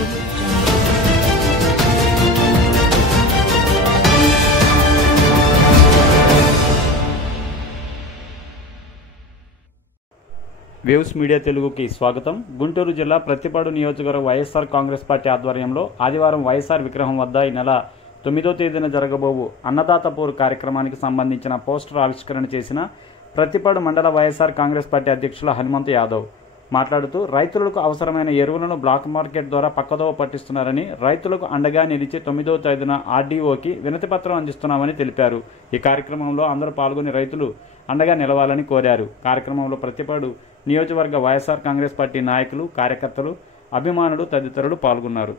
Waves media తెలుగుకి స్వాగతం. గుంటూరు జిల్లా ప్రత్తిపాడు నియోజకవర్గ వైఎస్ఆర్ కాంగ్రెస్ పార్టీ ఆధ్వర్యంలో ఆదివారం వైఎస్ఆర్ విగ్రహం వద్ద ఈ నెల 9వ తేదీన జరగబోవు అన్నదాత పోరు కార్యక్రమానికి సంబంధించిన పోస్టర్ ఆవిష్కరణ చేసిన ప్రత్తిపాడు మండల వైఎస్ఆర్ కాంగ్రెస్ పార్టీ అధ్యక్షులు హనుమంత్ యాదవ్ మాట్లాడుతూ రైతులకు అవసరమైన ఎరువులను బ్లాక్ మార్కెట్ ద్వారా పక్కదోవ పట్టిస్తున్నారని, రైతులకు అండగా నిలిచి 9వ తేదీన ఆర్డీఓకి వినతిపత్రం అందిస్తున్నామని తెలిపారు. ఈ కార్యక్రమంలో అందరూ పాల్గొని రైతులు అండగా నిలవాలని కోరారు. కార్యక్రమంలో ప్రత్తిపాడు నియోజకవర్గ వైఎస్ఆర్ కాంగ్రెస్ పార్టీ నాయకులు, కార్యకర్తలు, అభిమానులు తదితరులు పాల్గొన్నారు.